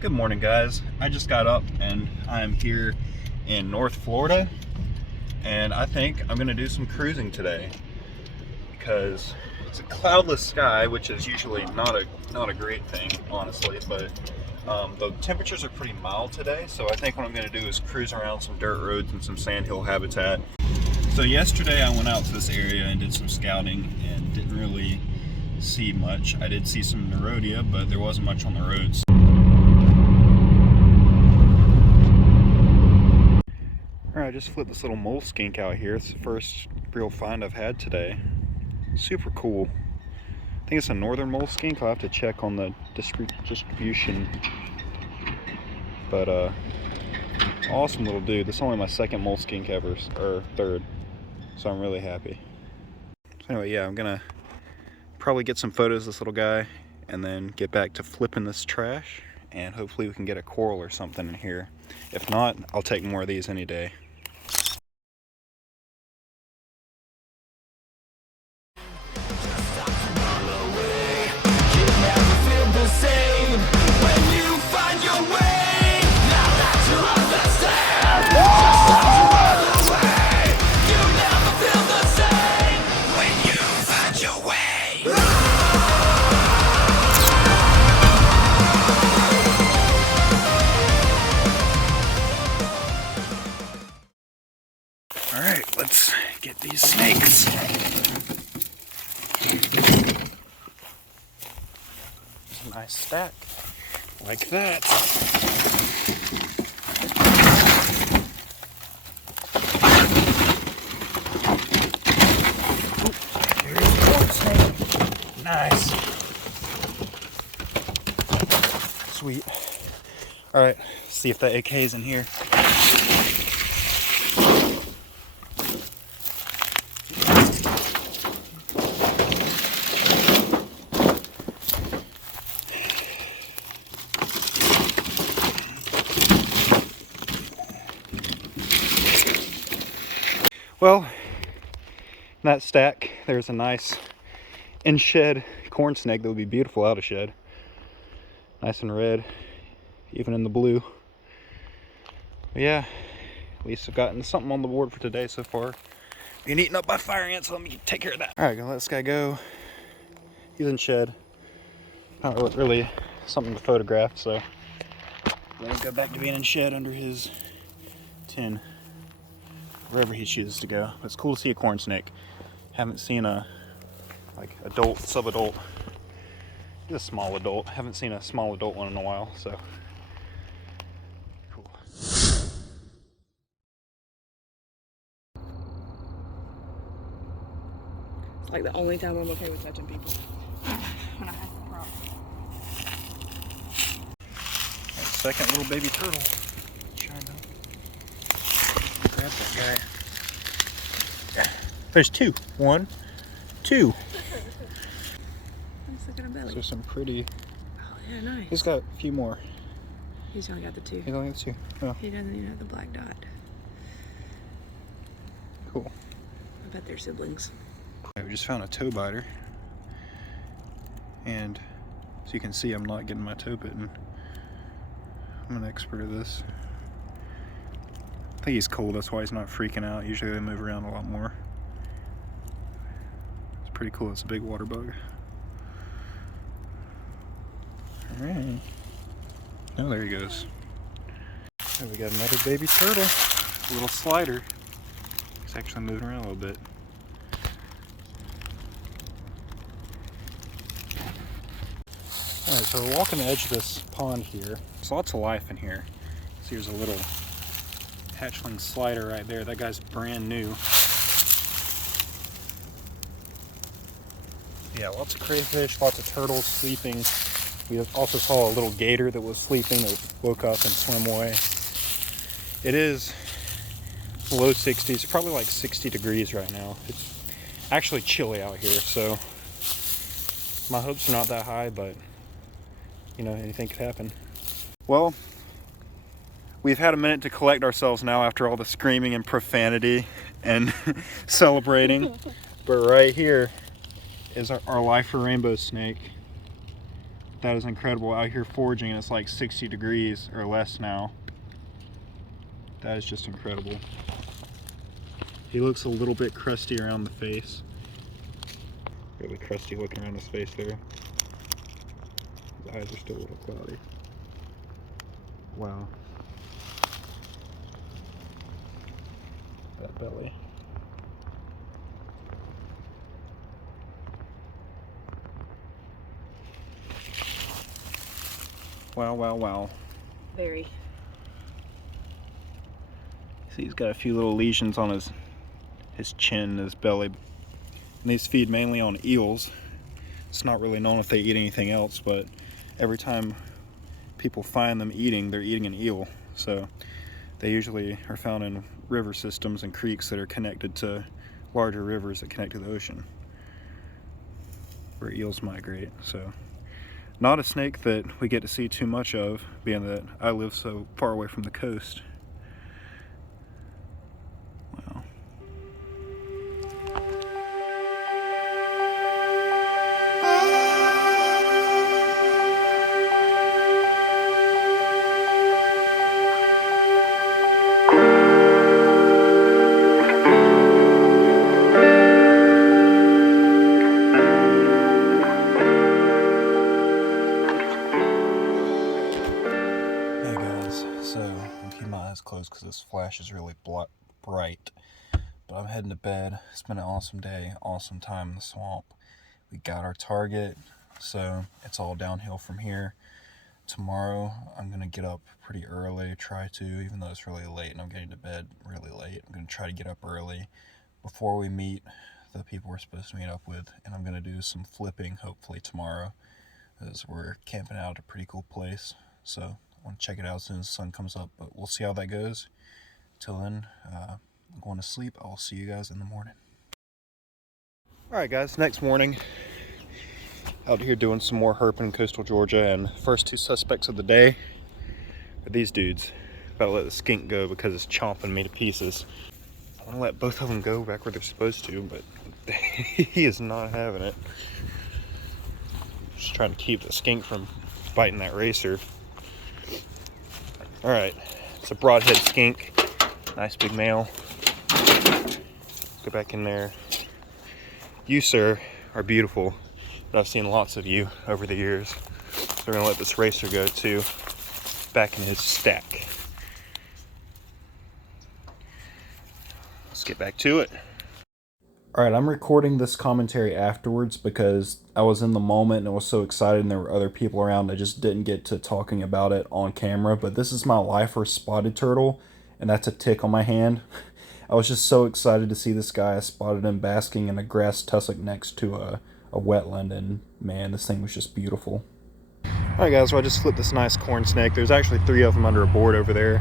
Good morning, guys. I just got up and I'm here in North Florida, and I think I'm gonna do some cruising today because it's a cloudless sky, which is usually not a great thing, honestly. But the temperatures are pretty mild today, so I think what I'm gonna do is cruise around some dirt roads and some sandhill habitat. So yesterday I went out to this area and did some scouting and didn't really see much. I did see some Nerodia, but there wasn't much on the roads. Alright, I just flipped this little mole skink out here. It's the first real find I've had today. Super cool. I think it's a northern mole skink. I'll have to check on the distribution. But awesome little dude. This is only my second mole skink ever, or third. So I'm really happy. So anyway, yeah, I'm gonna probably get some photos of this little guy and then get back to flipping this trash, and hopefully we can get a coral or something in here. If not, I'll take more of these any day. All right, let's get these snakes. It's a nice stack, like that. Ooh, here's one snake. Nice. Sweet. All right, see if the AK's in here. Well, in that stack, there's a nice in-shed corn snake that would be beautiful out of shed. Nice and red, even in the blue. But yeah, at least I've gotten something on the board for today so far. Being eaten up by fire ants, so let me take care of that. All right, gonna let this guy go. He's in shed. Not really something to photograph, so let him go back to being in shed under his tin. Wherever he chooses to go. But it's cool to see a corn snake. Haven't seen a adult, sub-adult, a small adult. Haven't seen a small adult one in a while, so cool. It's like the only time I'm okay with touching people. When I have a problem. Second little baby turtle. Trying to grab that guy. There's two. One, two. Let's look at her belly. There's some pretty. Oh, yeah, nice. He's got a few more. He's only got the two. He's only got two. Oh. He doesn't even have the black dot. Cool. I bet they're siblings. We just found a toe biter. And as you can see, I'm not getting my toe bitten. I'm an expert at this. I think he's cold, that's why he's not freaking out. Usually they move around a lot more. It's pretty cool. It's a big water bug. Alright. Oh, there he goes. Oh, we got another baby turtle. A little slider. He's actually moving around a little bit. Alright, so we're walking the edge of this pond here. There's lots of life in here. So here's a little hatchling slider right there. That guy's brand new. Yeah, lots of crayfish, lots of turtles sleeping. We also saw a little gator that was sleeping that woke up and swam away. It is low 60s, probably like 60 degrees right now. It's actually chilly out here, so my hopes are not that high, but you know, anything could happen. Well, we've had a minute to collect ourselves now after all the screaming and profanity and celebrating. But right here is our lifer rainbow snake. That is incredible. Out here foraging and it's like 60 degrees or less now. That is just incredible. He looks a little bit crusty around the face. Really crusty looking around his face there. His eyes are still a little cloudy. Wow. That belly. Wow, wow, wow. Very. See, he's got a few little lesions on his chin, his belly. And these feed mainly on eels. It's not really known if they eat anything else, but every time people find them eating, they're eating an eel. So they usually are found in river systems and creeks that are connected to larger rivers that connect to the ocean, where eels migrate. So not a snake that we get to see too much of, being that I live so far away from the coast. Wow. So I'm keeping my eyes closed because this flash is really bright. But I'm heading to bed. It's been an awesome day, awesome time in the swamp. We got our target, so it's all downhill from here. Tomorrow I'm gonna get up pretty early, even though it's really late and I'm getting to bed really late. I'm gonna try to get up early before we meet the people we're supposed to meet up with, and I'm gonna do some flipping hopefully tomorrow, as we're camping out at a pretty cool place. So I want to check it out as soon as the sun comes up, but we'll see how that goes. Till then, I'm going to sleep. I'll see you guys in the morning. Alright guys, next morning, out here doing some more herping in coastal Georgia, and first two suspects of the day are these dudes. About to let the skink go because it's chomping me to pieces. I want to let both of them go back where they're supposed to, but he is not having it. Just trying to keep the skink from biting that racer. Alright, it's a broadhead skink. Nice big male. Go back in there. You, sir, are beautiful, but I've seen lots of you over the years. So we're gonna let this racer go too, back in his stack. Let's get back to it. Alright, I'm recording this commentary afterwards because I was in the moment and was so excited and there were other people around. I just didn't get to talking about it on camera, but this is my lifer spotted turtle, and that's a tick on my hand. I was just so excited to see this guy. I spotted him basking in a grass tussock next to a wetland, and man, this thing was just beautiful. Alright guys, so I just flipped this nice corn snake. There's actually 3 of them under a board over there.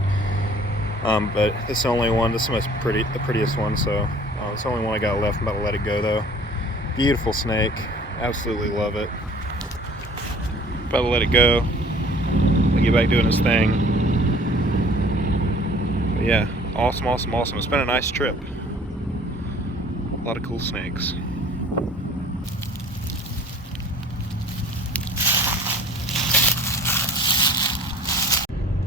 But this is the only one. This is the prettiest one, so it's the only one I got left. I'm about to let it go though. Beautiful snake. Absolutely love it. About to let it go. I'll get back doing his thing. But yeah, awesome, awesome, awesome. It's been a nice trip. A lot of cool snakes.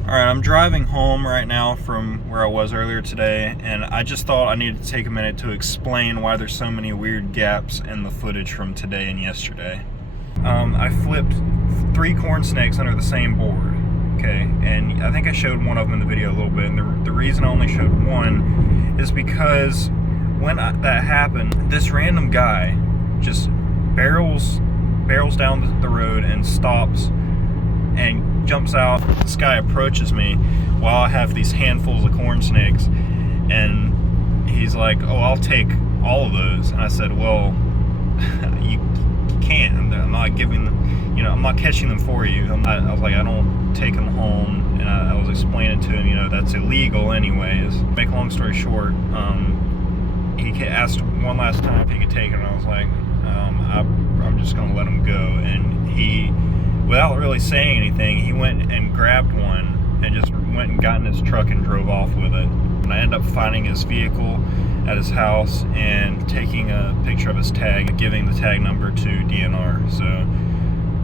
Alright, I'm driving home right now from where I was earlier today, and I just thought I needed to take a minute to explain why there's so many weird gaps in the footage from today and yesterday. I flipped 3 corn snakes under the same board, okay, and I think I showed one of them in the video a little bit, and the reason I only showed one is because when that happened, this random guy just barrels down the road and stops and jumps out. This guy approaches me while I have these handfuls of corn snakes, and he's like, "Oh, I'll take all of those." And I said, "Well, you can't. I'm not giving them, I'm not catching them for you." I was like, "I don't take them home," and I was explaining to him, that's illegal anyways. Make a long story short, he asked one last time if he could take it, and I was like, I'm just gonna let him go. And he, without really saying anything, he went and grabbed one and just went and got in his truck and drove off with it. And I ended up finding his vehicle at his house and taking a picture of his tag, giving the tag number to DNR. So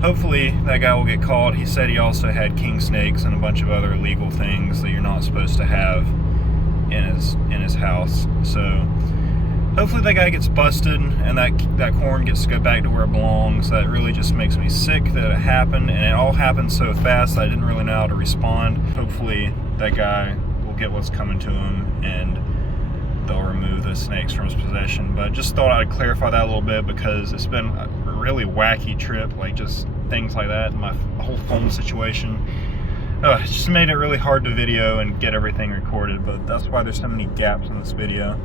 hopefully that guy will get caught. He said he also had king snakes and a bunch of other illegal things that you're not supposed to have in his house. So hopefully that guy gets busted and that corn gets to go back to where it belongs. That really just makes me sick that it happened, and it all happened so fast I didn't really know how to respond. Hopefully that guy will get what's coming to him and they'll remove the snakes from his possession. But just thought I'd clarify that a little bit because it's been a really wacky trip, like just things like that, and my whole phone situation. It just made it really hard to video and get everything recorded, but that's why there's so many gaps in this video.